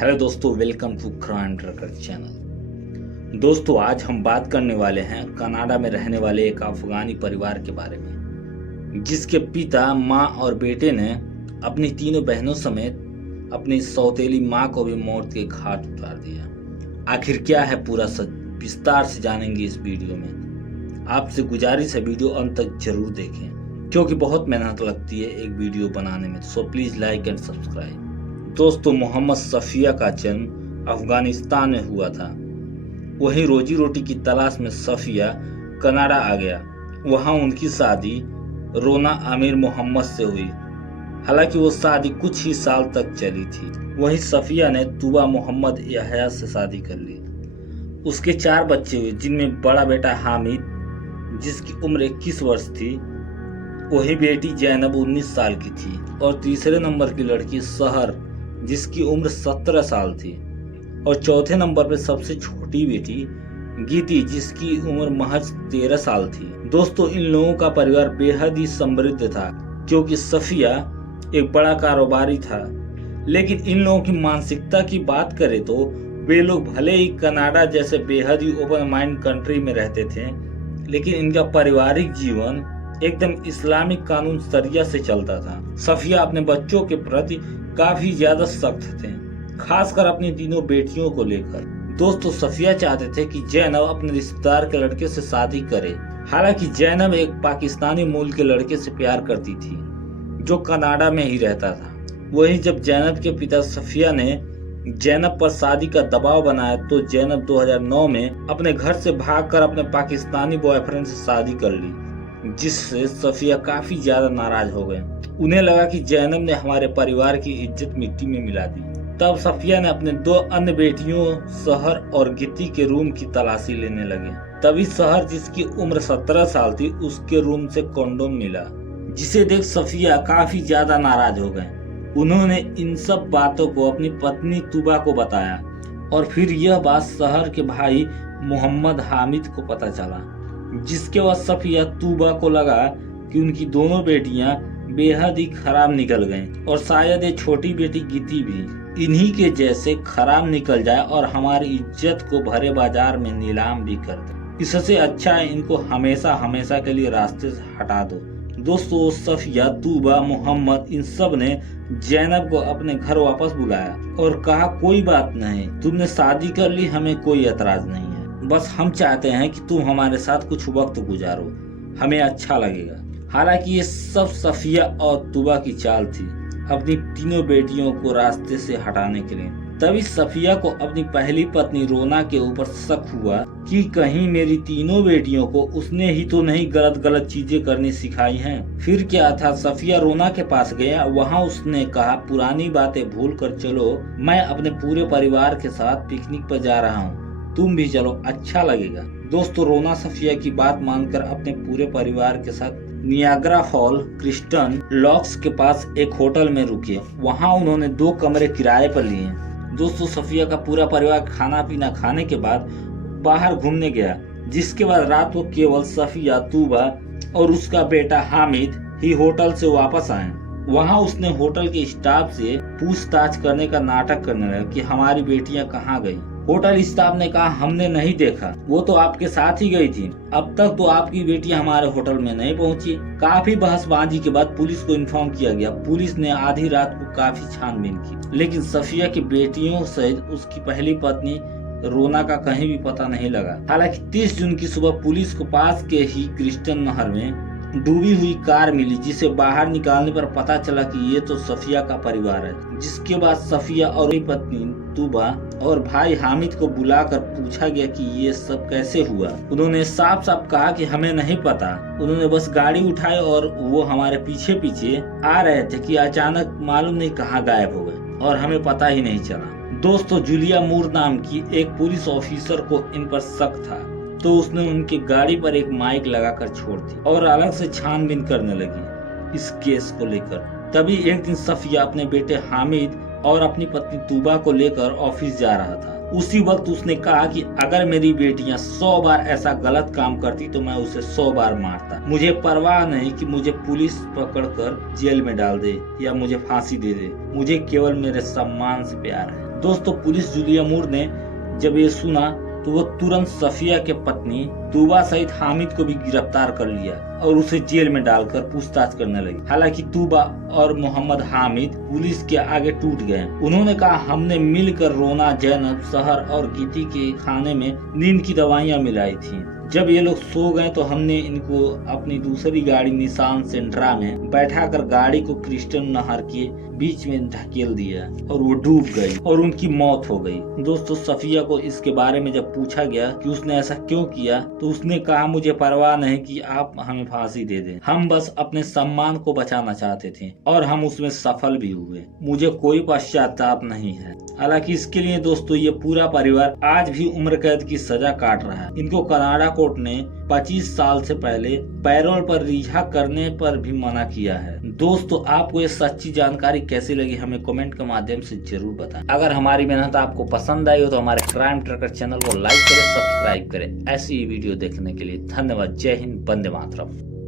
Hello दोस्तों, welcome to Crime Tracker channel. दोस्तों, आज हम बात करने वाले हैं कनाडा में रहने वाले एक अफगानी परिवार के बारे में, जिसके पिता, माँ और बेटे ने अपनी तीनों बहनों समेत अपनी सौतेली माँ को भी मौत के घाट उतार दिया। आखिर क्या है पूरा सच, विस्तार से जानेंगे इस वीडियो में। आपसे गुजारिश है वीडियो अंत तक जरूर देखें, क्योंकि बहुत मेहनत लगती है एक वीडियो बनाने में। So please like and subscribe. दोस्तों, मोहम्मद सफिया का जन्म अफगानिस्तान में हुआ था। वहीं रोजी रोटी की तलाश में सफिया कनाडा आ गया। वहां उनकी शादी रोना आमिर मोहम्मद से हुई। हालांकि वो शादी कुछ ही साल तक चली थी। वहीं सफिया ने तुबा मोहम्मद यहया से शादी कर ली। उसके 4 बच्चे हुए, जिनमें बड़ा बेटा हामिद, जिसकी उम्र 21 वर्ष थी। वही बेटी जैनब 19 साल की थी और तीसरे नंबर की लड़की सहर, जिसकी उम्र 17 साल थी। और चौथे नंबर पर सबसे छोटी बेटी गीती, जिसकी उम्र महज 13 साल थी। दोस्तों, इन लोगों का परिवार बेहद ही समृद्ध था, क्योंकि सफिया एक बड़ा कारोबारी था। लेकिन इन लोगों की मानसिकता की बात करें तो वे लोग भले ही कनाडा जैसे बेहद ही ओपन माइंड कंट्री में रहते थे, लेकिन इनका पारिवारिक जीवन एकदम इस्लामिक कानून शरिया से चलता था। सफिया अपने बच्चों के प्रति काफी ज्यादा सख्त थे, खासकर अपनी तीनों बेटियों को लेकर। दोस्तों, सफिया चाहते थे कि जैनब अपने रिश्तेदार के लड़के से शादी करे। हालांकि जैनब एक पाकिस्तानी मूल के लड़के से प्यार करती थी, जो कनाडा में ही रहता था। वहीं जब जैनब के पिता सफिया ने जैनब पर शादी का दबाव बनाया, तो जैनब 2009 में अपने घर से भागकर अपने पाकिस्तानी बॉयफ्रेंड से शादी कर ली, जिससे सफिया काफी ज्यादा नाराज हो गए। उन्हें लगा कि जैनब ने हमारे परिवार की इज्जत मिट्टी में मिला दी। तब सफिया ने अपने 2 अन्य बेटियों सहर और गिती के रूम की तलाशी लेने लगे। तभी सहर, जिसकी उम्र 17 साल थी, उसके रूम से कंडोम मिला, जिसे देख सफिया काफी ज्यादा नाराज हो गए। उन्होंने इन सब बातों को अपनी पत्नी तुबा को बताया और फिर यह बात सहर के भाई मोहम्मद हामिद को पता चला, जिसके बाद सफिया तुबा को लगा कि उनकी दोनों बेटियां बेहद ही खराब निकल गईं और शायद ये छोटी बेटी गीती भी इन्हीं के जैसे खराब निकल जाए और हमारी इज्जत को भरे बाजार में नीलाम भी कर दे। इससे अच्छा है इनको हमेशा हमेशा के लिए रास्ते से हटा दो। दोस्तों, सफिया, तुबा, मोहम्मद, इन सब ने जैनब को अपने घर वापस बुलाया और कहा, कोई बात नहीं, तुमने शादी कर ली, हमें कोई एतराज नहीं है। बस हम चाहते हैं कि तुम हमारे साथ कुछ वक्त गुजारो, हमें अच्छा लगेगा। हालांकि ये सब सफिया और तुबा की चाल थी, अपनी तीनों बेटियों को रास्ते से हटाने के लिए। तभी सफिया को अपनी पहली पत्नी रोना के ऊपर शक हुआ कि कहीं मेरी तीनों बेटियों को उसने ही तो नहीं गलत गलत चीजें करनी सिखाई हैं। फिर क्या था, सफिया रोना के पास गया। वहाँ उसने कहा, पुरानी बातें भूल कर चलो, मैं अपने पूरे परिवार के साथ पिकनिक पर जा रहा हूँ, तुम भी चलो, अच्छा लगेगा। दोस्तों, रोना सफिया की बात मानकर अपने पूरे परिवार के साथ नियाग्रा फॉल क्रिस्टन लॉक्स के पास एक होटल में रुके। वहाँ उन्होंने 2 कमरे किराए पर लिए। दोस्तों, सफिया का पूरा परिवार खाना पीना खाने के बाद बाहर घूमने गया, जिसके बाद रात को केवल सफिया, तुबा और उसका बेटा हामिद ही होटल से वापस आए। वहाँ उसने होटल के स्टाफ से पूछताछ करने का नाटक करने लगा कि हमारी बेटियां कहाँ गई। होटल स्टाफ ने कहा, हमने नहीं देखा, वो तो आपके साथ ही गई थी। अब तक तो आपकी बेटी हमारे होटल में नहीं पहुंची। काफी बहसबाजी के बाद पुलिस को इन्फॉर्म किया गया। पुलिस ने आधी रात को काफी छानबीन की, लेकिन सफिया की बेटियों सहित उसकी पहली पत्नी रोना का कहीं भी पता नहीं लगा। हालांकि 30 जून की सुबह पुलिस को पास के ही क्रिस्टन नहर में डूबी हुई कार मिली, जिसे बाहर निकालने पर पता चला कि ये तो सफिया का परिवार है। जिसके बाद सफिया और पत्नी तुबा और भाई हामिद को बुलाकर पूछा गया कि ये सब कैसे हुआ। उन्होंने साफ साफ कहा कि हमें नहीं पता, उन्होंने बस गाड़ी उठाई और वो हमारे पीछे पीछे आ रहे थे कि अचानक मालूम नहीं कहाँ गायब हो गए और हमें पता ही नहीं चला। दोस्तों, जूलिया मूर नाम की एक पुलिस ऑफिसर को इन पर शक था, तो उसने उनकी गाड़ी पर एक माइक लगाकर छोड़ दी और अलग से छानबीन करने लगी इस केस को लेकर। तभी एक दिन सफिया अपने बेटे हामिद और अपनी पत्नी तुबा को लेकर ऑफिस जा रहा था। उसी वक्त उसने कहा कि अगर मेरी बेटियां 100 बार ऐसा गलत काम करती तो मैं उसे 100 बार मारता। मुझे परवाह नहीं कि मुझे पुलिस पकड़कर जेल में डाल दे या मुझे फांसी दे दे, मुझे केवल मेरे सम्मान से प्यार है। दोस्तों पुलिस जूलिया मूर ने जब ये सुना तो वो तुरंत सफिया के पत्नी तूबा सहित हामिद को भी गिरफ्तार कर लिया और उसे जेल में डालकर पूछताछ करने लगी। हालांकि तूबा और मोहम्मद हामिद पुलिस के आगे टूट गए। उन्होंने कहा, हमने मिलकर रोना, जैनब, सहर और गीती के खाने में नींद की दवाइयां मिलाई थी। जब ये लोग सो गए तो हमने इनको अपनी दूसरी गाड़ी निसान सेंट्रा में बैठाकर गाड़ी को क्रिस्टन नहर के बीच में धकेल दिया और वो डूब गई और उनकी मौत हो गई। दोस्तों सफिया को इसके बारे में जब पूछा गया कि उसने ऐसा क्यों किया तो उसने कहा, मुझे परवाह नहीं कि आप हमें फांसी दे दें, हम बस अपने सम्मान को बचाना चाहते थे और हम उसमें सफल भी हुए। मुझे कोई पश्चाताप नहीं है। हालांकि इसके लिए दोस्तों ये पूरा परिवार आज भी उम्र कैद की सजा काट रहा है। इनको कनाडा कोर्ट ने 25 साल से पहले पैरोल पर रिहा करने पर भी मना किया है। दोस्तों आपको ये सच्ची जानकारी कैसी लगी हमें कमेंट के माध्यम से जरूर बताएं। अगर हमारी मेहनत आपको पसंद आई हो तो हमारे क्राइम ट्रकर चैनल को लाइक करें, सब्सक्राइब करें। ऐसी वीडियो देखने के लिए धन्यवाद। जय हिंद, वंदे मातरम।